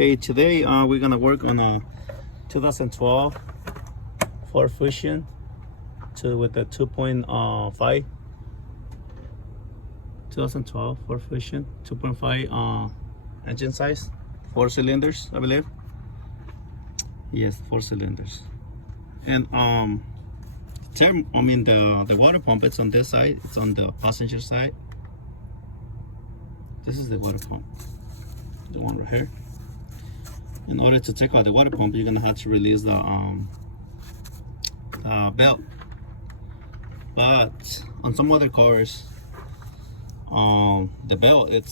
Okay, today we're gonna work on a 2012 Ford Fusion with a 2.5 2012 Ford Fusion 2.5 engine size, 4 cylinders, I believe. Yes, 4 cylinders. And the water pump, it's on this side, it's on the passenger side. This is the water pump, the one right here. In order to take out the water pump, you're gonna have to release the belt. But on some other cars, the belt, the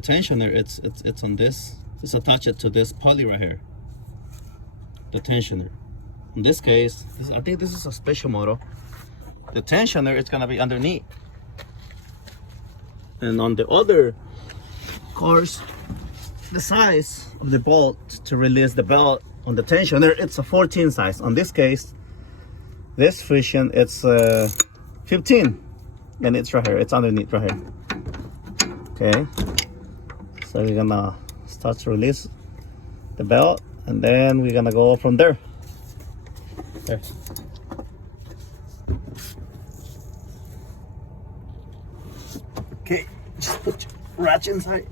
tensioner, it's on this. It's attached to this pulley right here, the tensioner. In this case, I think this is a special model. The tensioner is gonna be underneath. And on the other cars, the size of the bolt to release the belt on the tensioner, it's a 14 size. On this case, this Fusion, it's 15, and it's right here. It's underneath right here. Okay, so we're gonna start to release the belt, and then we're gonna go from there. Okay. Okay, just put your ratchet inside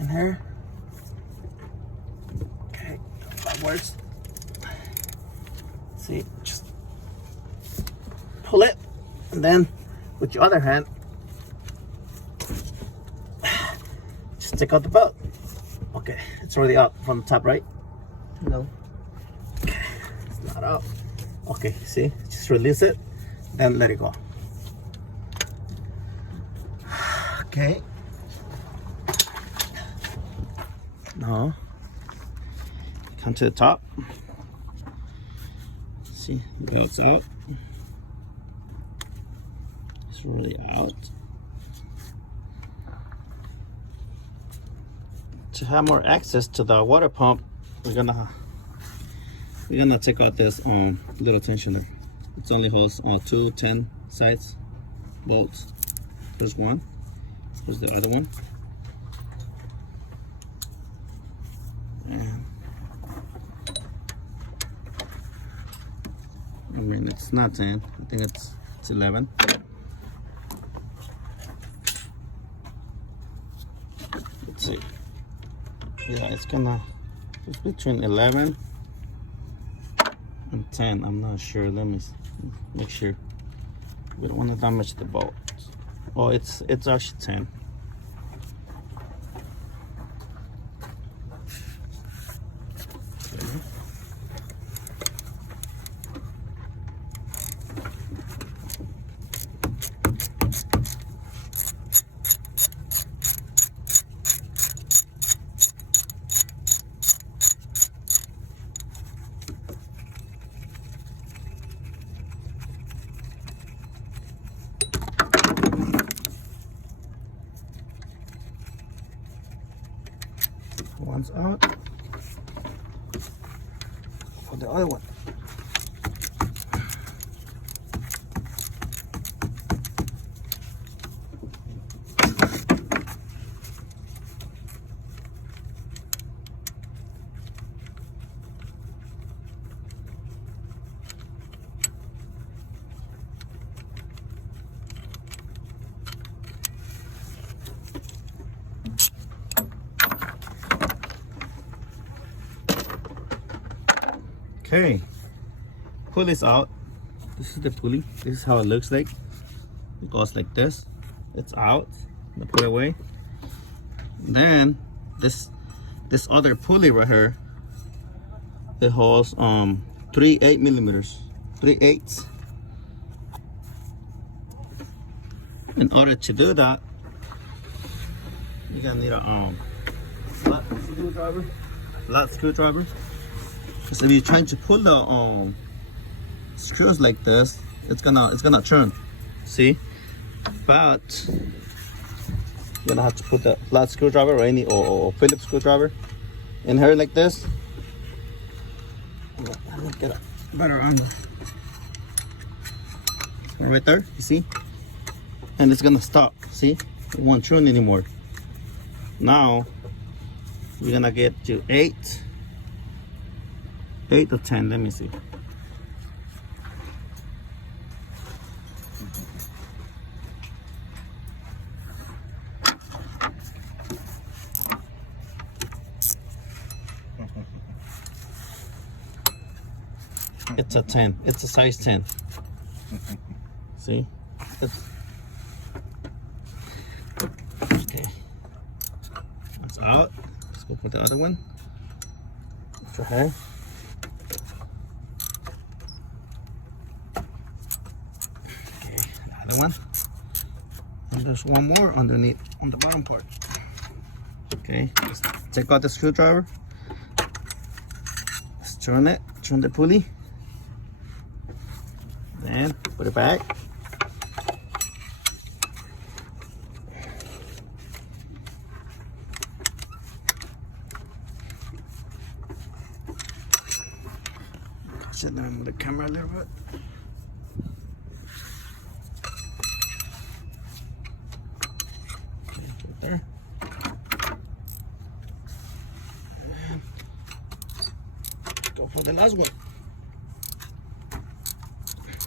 in here. Okay, backwards. See, just pull it, and then with your other hand, just take out the belt. Okay, it's already out from the top, right? No. Okay, it's not out. Okay, see, just release it, then let it go. Okay. Now, come to the top. See, the belt's out. It's really out. To have more access to the water pump, we're gonna take out this little tensioner. It only holds 2 10 sides bolts. There's one. Here's the other one. And it's not 10. I think it's 11. Let's see. Yeah, it's between 11 and 10. I'm not sure. Let me make sure. We don't want to damage the bolt. Oh, it's actually 10. One's out for the other one. Okay, pulley's out. This is the pulley. This is how it looks like. It goes like this. It's out. I'm gonna put it away. Then this other pulley right here, it holds 3 8mm, 3/8. In order to do that, you're gonna need a flat screwdriver. Because if you're trying to pull the screws like this, it's gonna turn. See? But you're gonna have to put the flat screwdriver or Phillips screwdriver in here like this. Let me get a better angle. Right there, you see? And it's gonna stop. See? It won't turn anymore. Now we're gonna get to 8 or 10. Let me see. It's a 10. It's a size 10. See? Okay. That's out. Let's go for the other one. It's okay. Okay, the other one. And there's one more underneath on the bottom part. Okay, let's take out the screwdriver. Let's turn it, turn the pulley. Then put it back. Sit down with the camera a little bit. Okay, put it there. And go for the last one.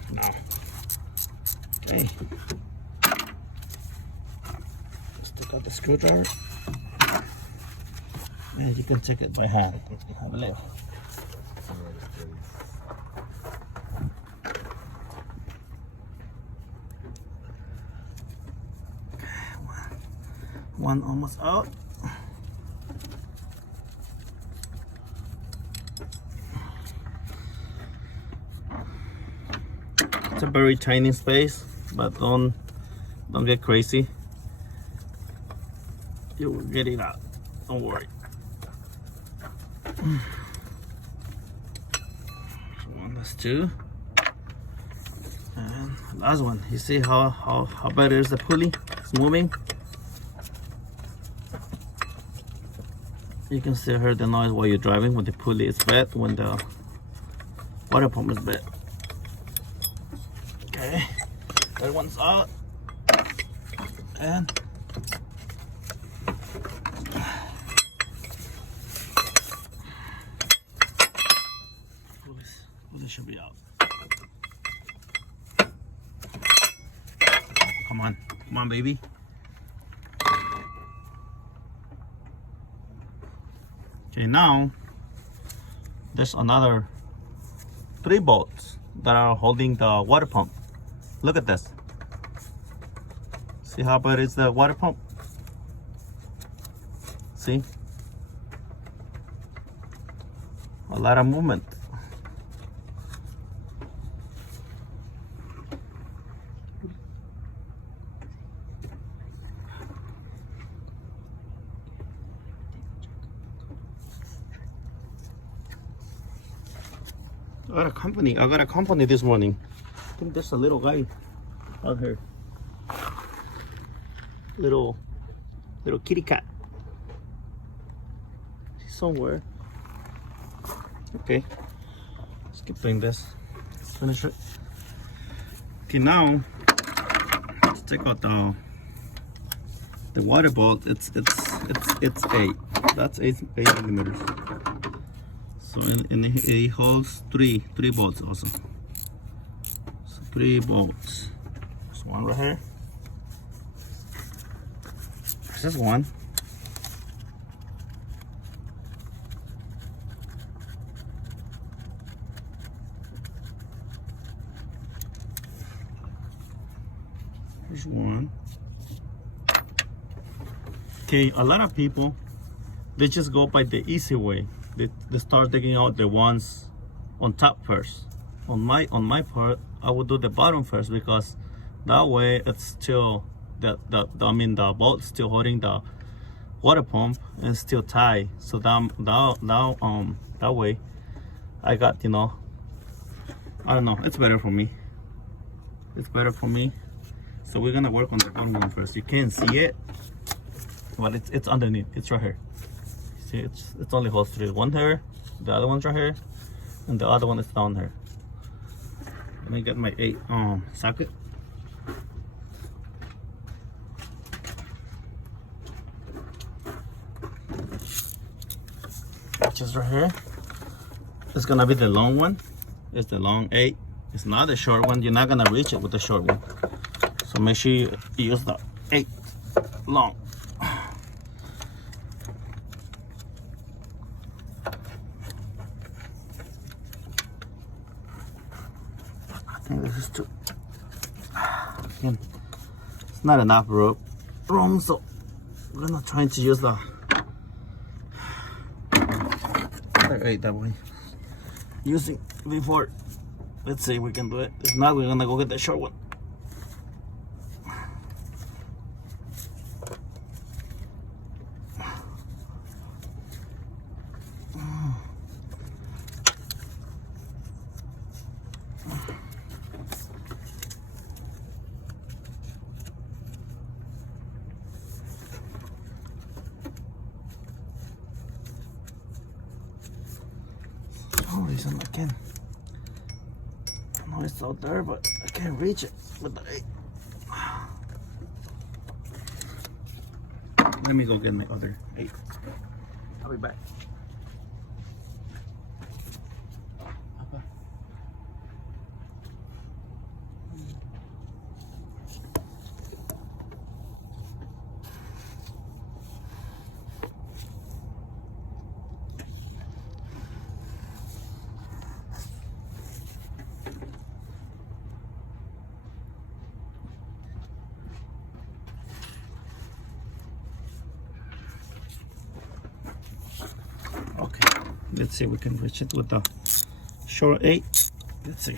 Now, okay. Let's take out the screwdriver, and you can take it by hand. Have a look. One almost out. It's a very tiny space, but don't get crazy. You will get it out. Don't worry. One, that's two, and last one. You see how bad is the pulley? It's moving. You can still hear the noise while you're driving. When the pulley is bad, when the water pump is bad. Okay, that one's out, and pulley should be out. Come on, baby. Okay, now there's another 3 bolts that are holding the water pump. Look at this. See how bad is the water pump? See? A lot of movement. I got a company this morning. I think there's a little guy out here. Little kitty cat. He's somewhere. Okay. Let's keep doing this. Let's finish it. Okay, now let's take out the water bolt. It's 8. That's 8 millimeters. So it holds three bolts also. So 3 bolts. There's one right here. This is one. There's one. Okay, a lot of people, they just go by the easy way. They start taking out the ones on top first. On my part, I would do the bottom first, because that way it's still the bolt still holding the water pump and still tight. So that way I got, I don't know, it's better for me. It's better for me. So we're gonna work on the bottom one first. You can't see it, but it's underneath. It's right here. See, it's only holds 3. One here, the other one's right here, and the other one is down here. Let me get my 8 socket. attaches right here. It's gonna be the long one. It's the long 8. It's not the short one. You're not gonna reach it with the short one. So make sure you use the 8 long. I think this is too. Again, it's not enough room, so we're gonna try to use the 8 that way. Using before. Let's see if we can do it. If not, we're gonna go get the short one. For some reason I can't. I know it's out there, but I can't reach it with the 8. Let me go get my other 8. I'll be back. Okay, let's see if we can reach it with the short 8. Let's see.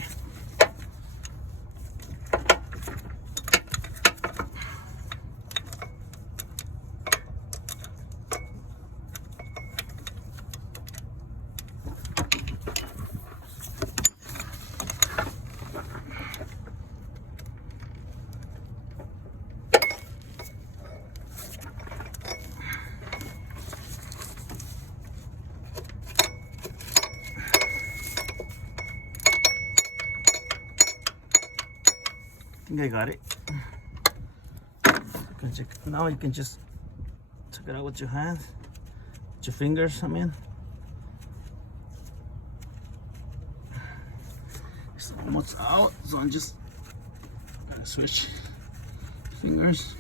I think I got it. Now you can just take it out with your hands, with your fingers, I mean. It's almost out, so I'm just gonna switch fingers.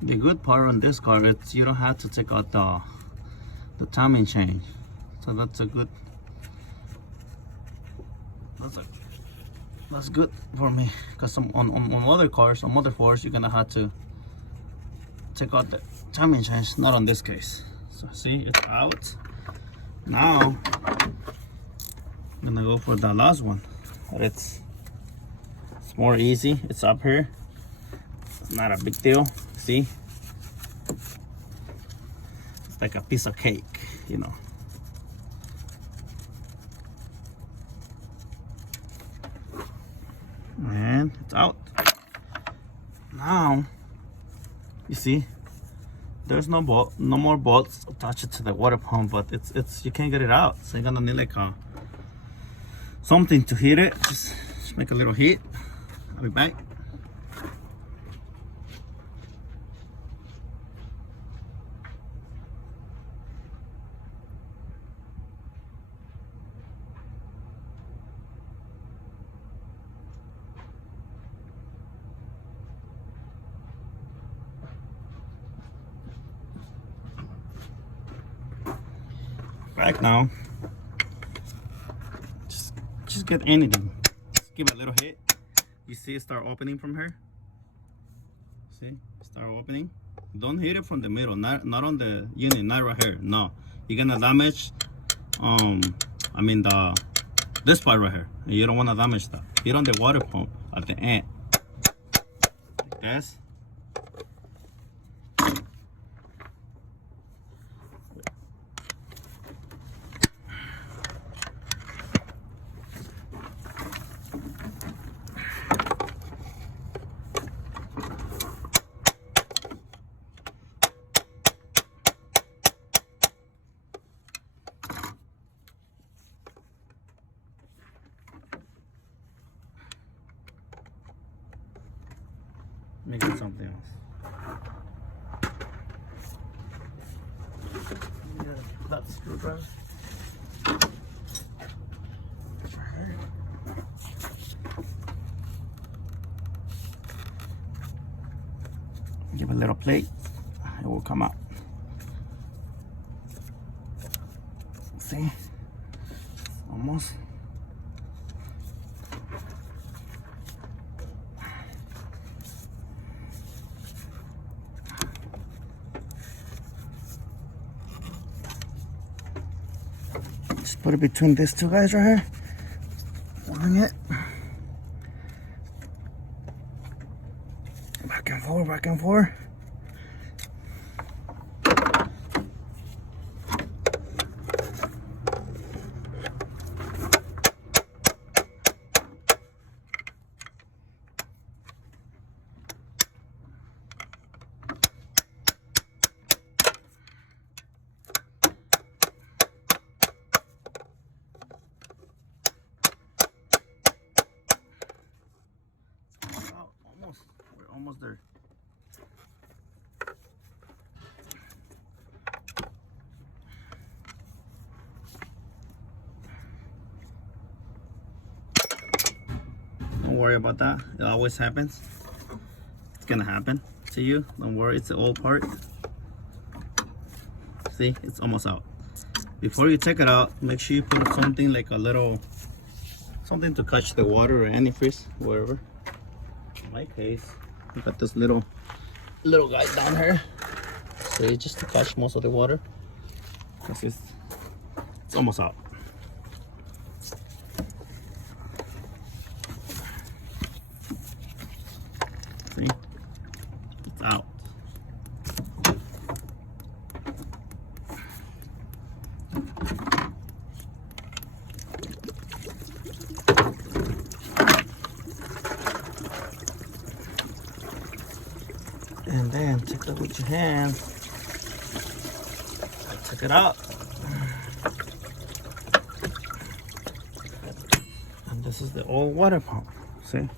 The good part on this car is you don't have to take out the timing chain. So that's a good. That's good for me, because on other cars, on other Fords, you're gonna have to take out the timing chains. Not on this case. So see, it's out. Now I'm gonna go for the last one. But it's more easy. It's up here. It's not a big deal. See, it's like a piece of cake, you know. And it's out. Now you see there's no more bolts attached to the water pump, but it's you can't get it out, so you're gonna need like something to heat it. Just make a little heat. I'll be back. Back now. Just get anything. Just give it a little hit. You see it start opening from here. See, start opening. Don't hit it from the middle. Not on the unit. Not right here. No, you're gonna damage. I mean this part right here. You don't want to damage that. Hit on the water pump at the end. Like this. Make it something else. Yeah, that screwdriver. Give a little plate, it will come out. See? Almost. Just put it between these two guys right here. Holding it. Back and forth, back and forth. We're almost there. Don't worry about that. It always happens. It's gonna happen to you. Don't worry, it's the old part. See, it's almost out. Before you take it out, make sure you put something like a little, something to catch the water or antifreeze, whatever. In my case, I got this little guy down here. So just to catch most of the water. Because it's almost out. See? It's out. And then take it with your hand. Take it out. And this is the old water pump. See?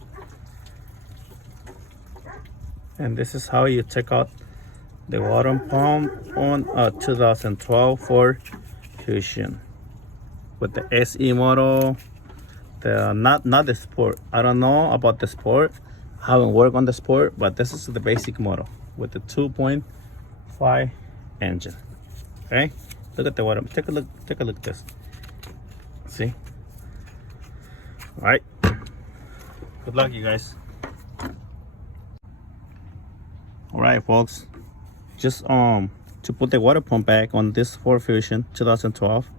And this is how you take out the water pump on a 2012 Ford Fusion with the SE model. The not the Sport. I don't know about the Sport. I haven't worked on the Sport, but this is the basic model with the 2.5 engine. Okay, look at the water. Take a look at this. See? All right. Good luck, you guys. All right, folks. Just to put the water pump back on this Ford Fusion 2012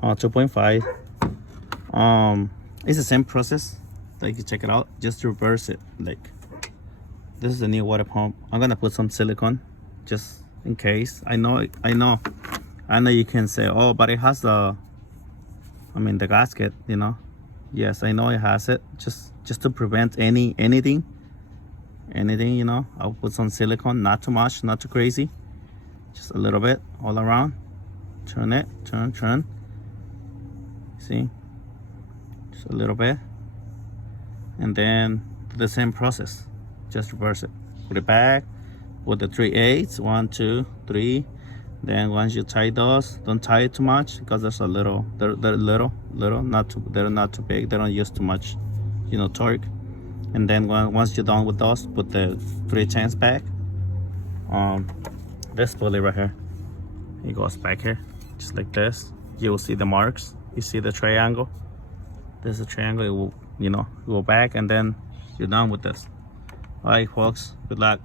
2.5. It's the same process. Like, you check it out. Just reverse it. Like, this is a new water pump. I'm gonna put some silicone just in case. I know you can say, oh, but it has the gasket, you know. Yes, I know it has it. Just to prevent anything, you know. I'll put some silicone, not too much, not too crazy, just a little bit all around. Turn it, turn. See, just a little bit, and then the same process. Just reverse it. Put it back with the 3/8. 1, 2, 3. Then once you tie those, don't tie it too much because there's a little. They're little, not too. They're not too big. They don't use too much, you know, torque. And then once you're done with those, put the 3/10 back. This pulley right here. It goes back here, just like this. You will see the marks. You see the triangle. There's a triangle. It will, you know, go back, and then you're done with this. All right, folks. Good luck.